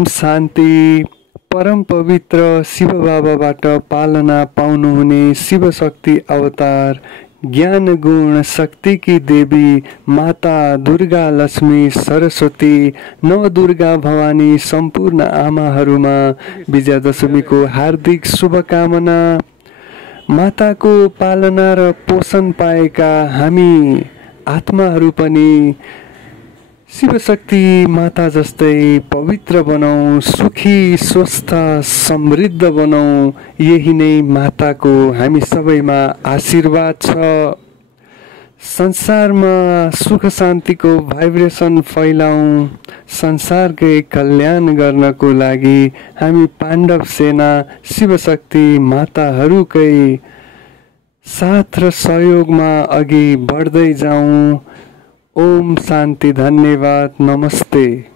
ओम शान्ति। परम पवित्र शिव बाबाबाट पालना पाउनुहुने शिव शक्ति अवतार ज्ञान गुण शक्ति की देवी माता दुर्गा लक्ष्मी सरस्वती नवदुर्गा भवानी सम्पूर्ण आमाहरूमा विजयादशमीको हार्दिक शुभकामना। माताको पालना र पोषण पाएका हामी आत्माहरू पनि शिवशक्ति माता जस्तै पवित्र बनाऊ, सुखी स्वस्थ समृद्ध बनाऊ। यही नै माताको हामी सबैमा आशीर्वाद छ। संसारमा सुख शान्तिको भाइब्रेसन फैलाऊ। संसारकै कल्याण गर्नको लागि हामी पाण्डव सेना शिवशक्ति माताहरूकै साथ र सहयोगमा अघि बढ्दै जाऊँ। ओम शान्ति। धन्यवाद। नमस्ते।